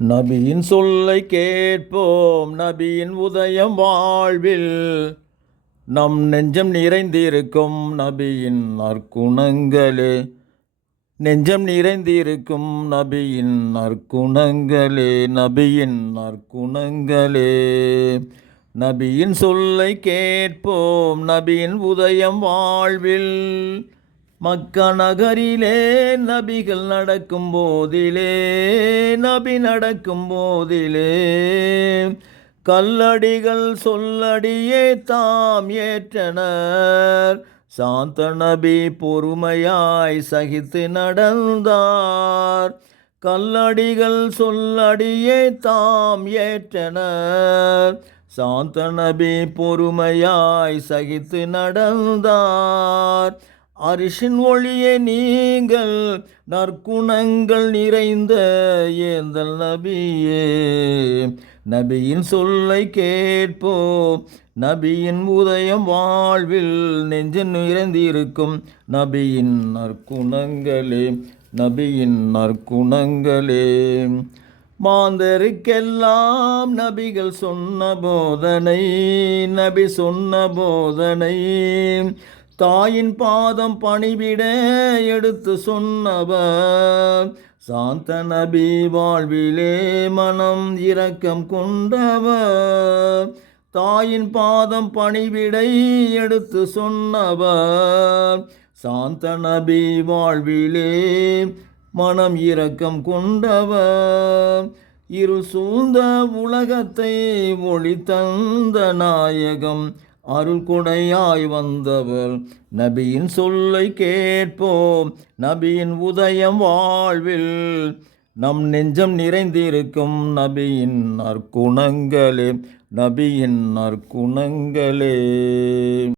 நபியின் சொல்லை கேட்போம், நபியின் உதயம் வாழ்வில் நம் நெஞ்சம் நிறைந்திருக்கும் நபியின் நற்குணங்களே. நெஞ்சம் நிறைந்திருக்கும் நபியின் நற்குணங்களே, நபியின் நற்குணங்களே. நபியின் சொல்லை கேட்போம், நபியின் உதயம் வாழ்வில் மக்கா நகரிலே நபிகள் நடக்கும் போதிலே, நபி நடக்கும் போதிலே கல்லடிகள் சொல்லடியே தாம் ஏற்றனர். சாந்த நபி பொறுமையாய் சகித்து நடந்தார். கல்லடிகள் சொல்லடியே தாம் ஏற்றனர். சாந்த நபி பொறுமையாய் சகித்து நடந்தார். அரிசின் ஒளியே நீங்கள் நற்குணங்கள் நிறைந்த ஏந்தல் நபியே. நபியின் சொல்லை கேட்போம், நபியின் உதயம் வாழ்வில் நெஞ்சம் நிறைந்திருக்கும் நபியின் நற்குணங்களே, நபியின் நற்குணங்களே. மாந்தருக்கெல்லாம் நபிகள் சொன்ன போதனை, நபி சொன்ன போதனை தாயின் பாதம் பணிவிட எடுத்து சொன்னவர். சாந்த நபி வாழ்விலே மனம் இரக்கம் கொண்டவர். தாயின் பாதம் பணிவிடை எடுத்து சொன்னவர். சாந்த நபி வாழ்விலே மனம் இரக்கம் கொண்டவர். இருள் சூழ்ந்த உலகத்தை ஒளி தந்த நாயகம், அருள் கொடையாய் வந்தவர். நபியின் சொல்லை கேட்போம், நபியின் உதயம் வாழ்வில் நம் நெஞ்சம் நிறைந்திருக்கும் நபியின் நற்குணங்களே, நபியின் நற்குணங்களே.